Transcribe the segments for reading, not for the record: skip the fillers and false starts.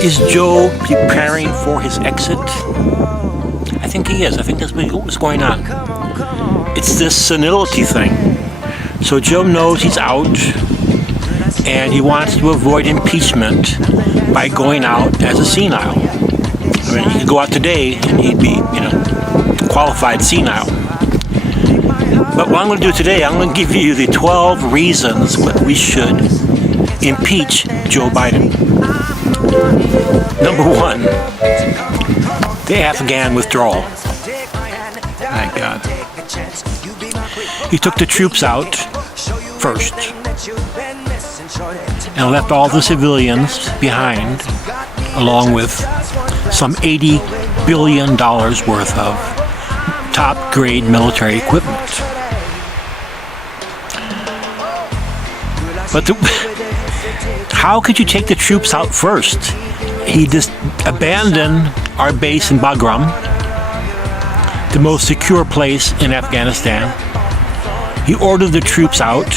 Is Joe preparing for his exit? I think he is. I think that's what's going on. It's this senility thing. So Joe knows he's out, and he wants to avoid impeachment by going out as a senile. I mean, he could go out today and he'd be, qualified senile. But what I'm going to do today, I'm going to give you the 12 reasons why we should impeach Joe Biden. Number one, the Afghan withdrawal. My God. He took the troops out first and left all the civilians behind, along with some $80 billion worth of top-grade military equipment. But how could you take the troops out first? He just abandoned our base in Bagram, the most secure place in Afghanistan. He ordered the troops out,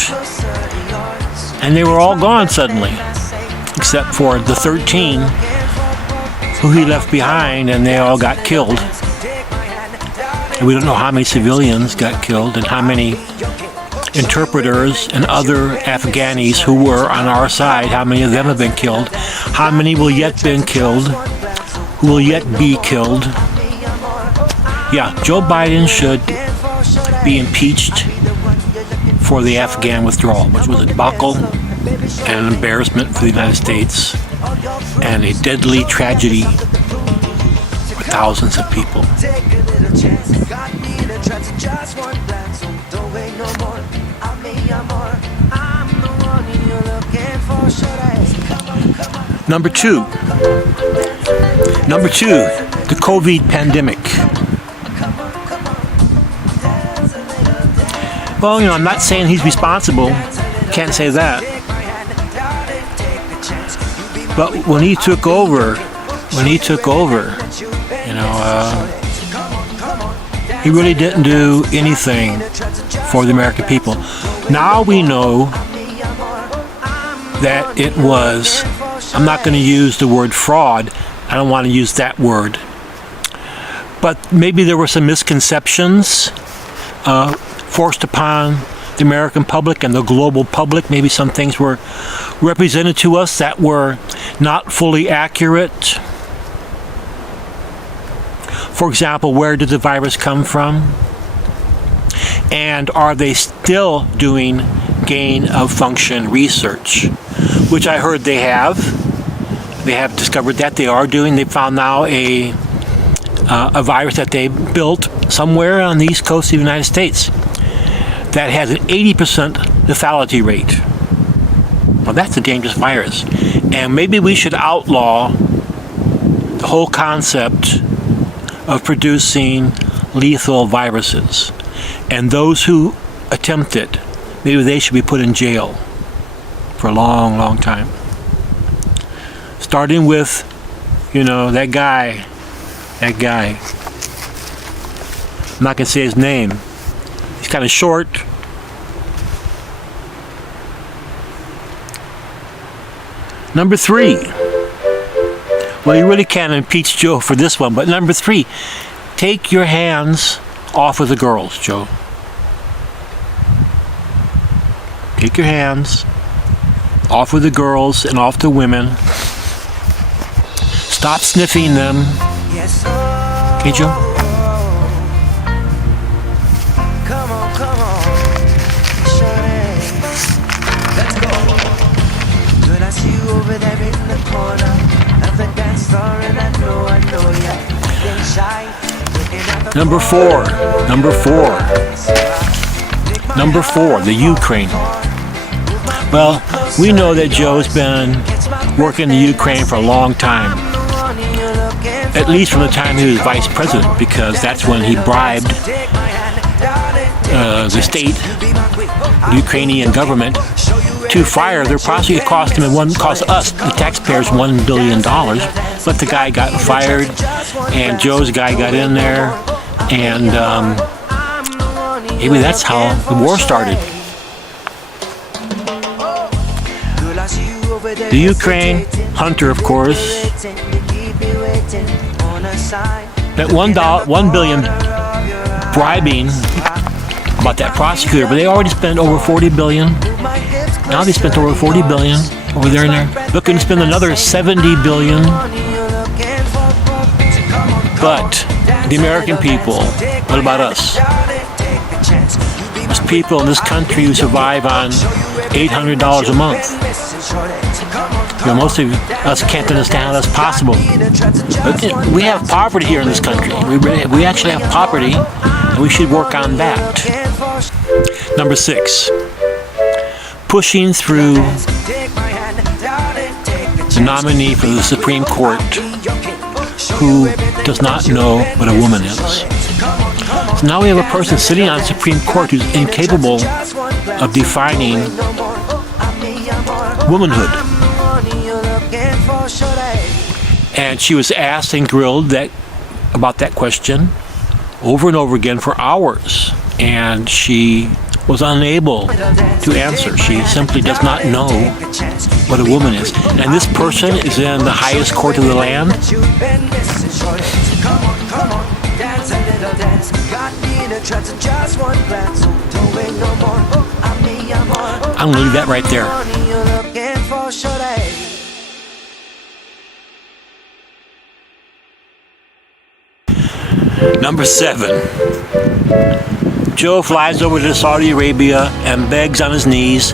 and they were all gone suddenly, except for the 13 who he left behind, and they all got killed. And we don't know how many civilians got killed and how many interpreters and other Afghanis who were on our side, how many of them have been killed, how many will yet be killed, who will yet be killed. Yeah, Joe Biden should be impeached for the Afghan withdrawal, which was a debacle and an embarrassment for the United States and a deadly tragedy for thousands of people. Number two, the COVID pandemic. Well, I'm not saying he's responsible. Can't say that. But when he took over, he really didn't do anything for the American people. Now we know that it was, I'm not going to use the word fraud. I don't want to use that word. But maybe there were some misconceptions forced upon the American public and the global public. Maybe some things were represented to us that were not fully accurate. For example, where did the virus come from? And are they still doing gain of function research? Which I heard they have. They have discovered that they are doing. They found now a virus that they built somewhere on the east coast of the United States that has an 80% lethality rate. Well, that's a dangerous virus. And maybe we should outlaw the whole concept of producing lethal viruses. And those who attempt it, maybe they should be put in jail for a long, long time. Starting with, that guy. I'm not going to say his name. He's kind of short. Number three. Well, you really can't impeach Joe for this one, but number three, take your hands off of the girls, Joe. Take your hands off of the girls and off the women. Stop sniffing them. Okay, Joe? Come on, shorty. Let's go. Good, I see you over there in the corner of the dance floor, and I know you've been shy. Number four, the Ukraine. Well, we know that Joe's been working in Ukraine for a long time. At least from the time he was vice president, because that's when he bribed the state, Ukrainian government, to fire their prosecutor. It cost us, the taxpayers, $1 billion. But the guy got fired, and Joe's guy got in there, and maybe that's how the war started. The Ukraine, Hunter, of course. That $1 billion bribing about that prosecutor, but they already spent over $40 billion. Now they spent over $40 billion over there and they're looking to spend another $70 billion. But the American people, what about us? There's people in this country who survive on $800 a month. You know, most of us can't understand how that's possible. But we have poverty here in this country. We actually have poverty, and we should work on that. Number 6, pushing through the nominee for the Supreme Court who does not know what a woman is. So now we have a person sitting on the Supreme Court who's incapable of defining womanhood. And she was asked and grilled about that question over and over again for hours. And she was unable to answer. She simply does not know what a woman is. And this person is in the highest court of the land. I'm going to leave that right there. Number 7. Joe flies over to Saudi Arabia and begs on his knees,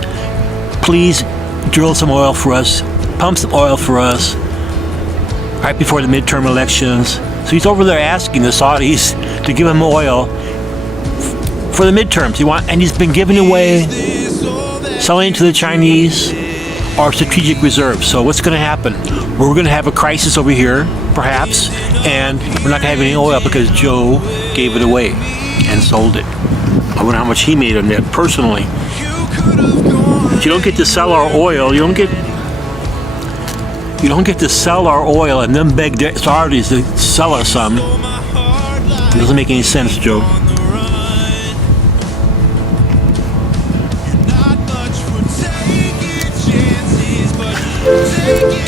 please drill some oil for us, pump some oil for us, right before the midterm elections. So he's over there asking the Saudis to give him oil for the midterms. And he's been giving away, selling to the Chinese, our strategic reserves. So what's going to happen? We're going to have a crisis over here, perhaps, and we're not going to have any oil because Joe gave it away and sold it. I wonder how much he made on that personally. But you don't get to sell our oil. You don't get to sell our oil and then beg the Saudis to sell us some. It doesn't make any sense, Joe.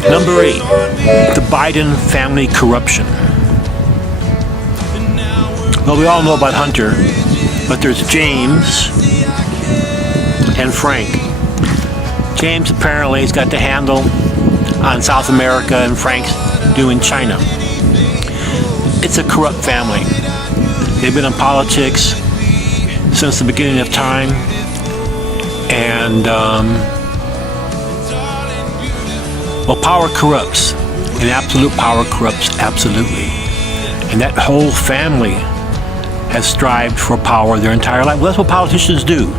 Number 8, the Biden family corruption. Well, we all know about Hunter, but there's James and Frank. James apparently has got the handle on South America and Frank's doing China. It's a corrupt family. They've been in politics since the beginning of time, and well, power corrupts, and absolute power corrupts absolutely. And that whole family has strived for power their entire life. Well, that's what politicians do.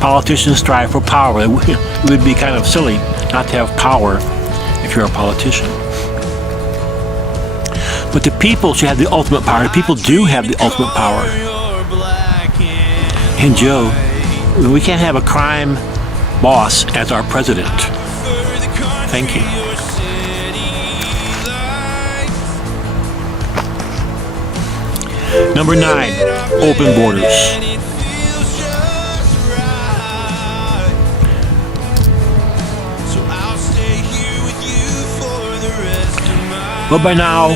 Politicians strive for power. It would be kind of silly not to have power if you're a politician. But the people should have the ultimate power. The people do have the ultimate power. And Joe, we can't have a crime boss as our president. Thank you. Number 9, open borders. But by now,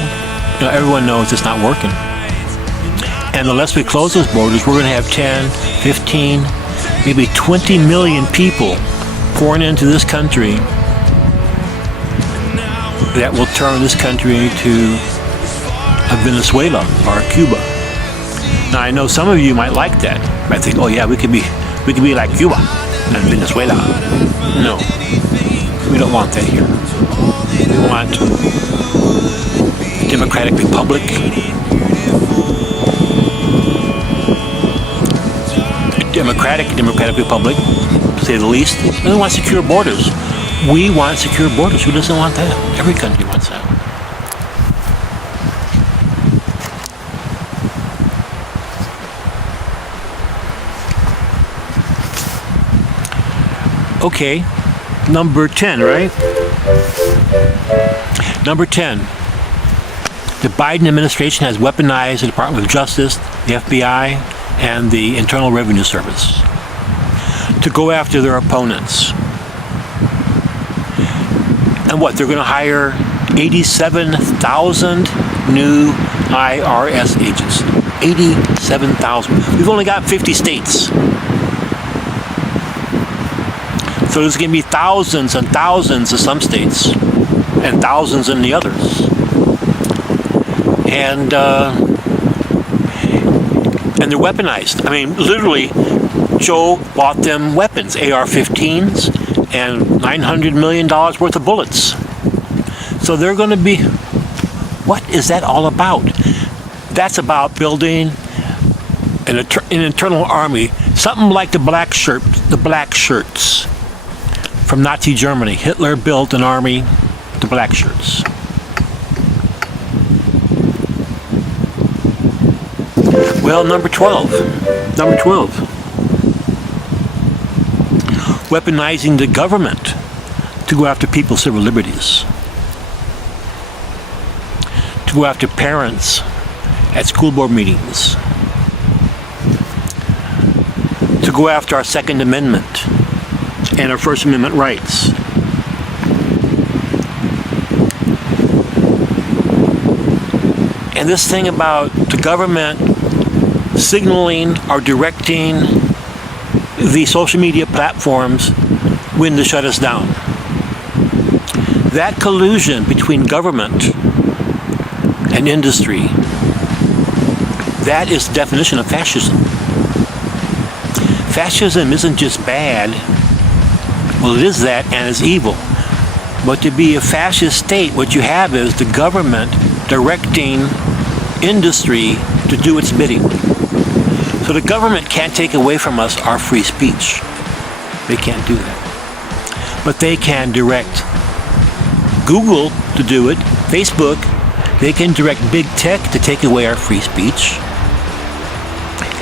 everyone knows it's not working. And unless we close those borders, we're going to have 10, 15, maybe 20 million people pouring into this country that will turn this country into a Venezuela or a Cuba. Now I know some of you might like that. You might think, oh yeah, we could be like Cuba and Venezuela. No, we don't want that here. We want a democratic republic, democratic republic, to say the least. We want secure borders. We want secure borders. Who doesn't want that? Every country wants that. Okay, number 10, right? Number 10. The Biden administration has weaponized the Department of Justice, the FBI, and the Internal Revenue Service to go after their opponents. And what, they're going to hire 87,000 new IRS agents. 87,000. We've only got 50 states. So there's going to be thousands and thousands in some states and thousands in the others. And they're weaponized. I mean, literally, Joe bought them weapons, AR-15s, and $900 million worth of bullets. So they're going to be... What is that all about? That's about building an internal army, something like the black shirts from Nazi Germany. Hitler built an army, the black shirts. Well, number 12. Weaponizing the government to go after people's civil liberties. To go after parents at school board meetings. To go after our Second Amendment and our First Amendment rights. And this thing about the government signaling or directing the social media platforms when to shut us down. That collusion between government and industry, that is the definition of fascism. Fascism isn't just bad. Well, it is that, and it's evil. But to be a fascist state, what you have is the government directing industry to do its bidding. So the government can't take away from us our free speech. They can't do that. But they can direct Google to do it, Facebook. They can direct big tech to take away our free speech.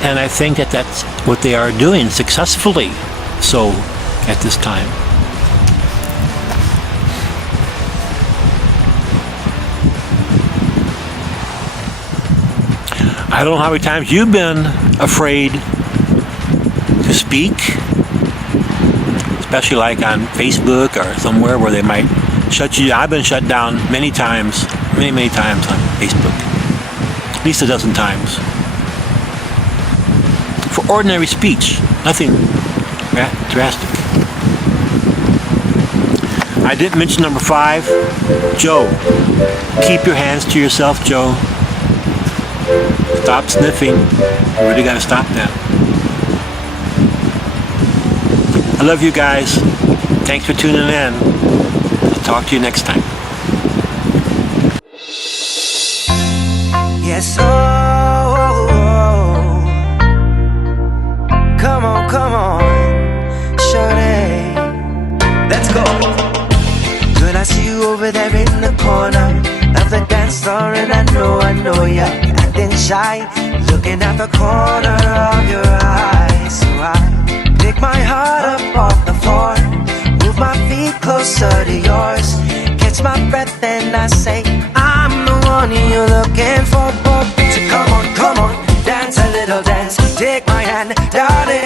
And I think that that's what they are doing successfully so at this time. I don't know how many times you've been afraid to speak, especially like on Facebook or somewhere where they might shut you down. I've been shut down many times on Facebook, at least a dozen times. For ordinary speech, nothing drastic. I didn't mention number 5, Joe. Keep your hands to yourself, Joe. Stop sniffing. You really got to stop that. I love you guys. Thanks for tuning in. I'll talk to you next time. Yes, come on, shorty, let's go. Girl, I see you over there in the corner of the dance floor, and I know you're acting shy, looking at the corner of your eyes. So I pick my heart up off the floor, move my feet closer to yours, catch my breath and I say, I'm the one you're looking for.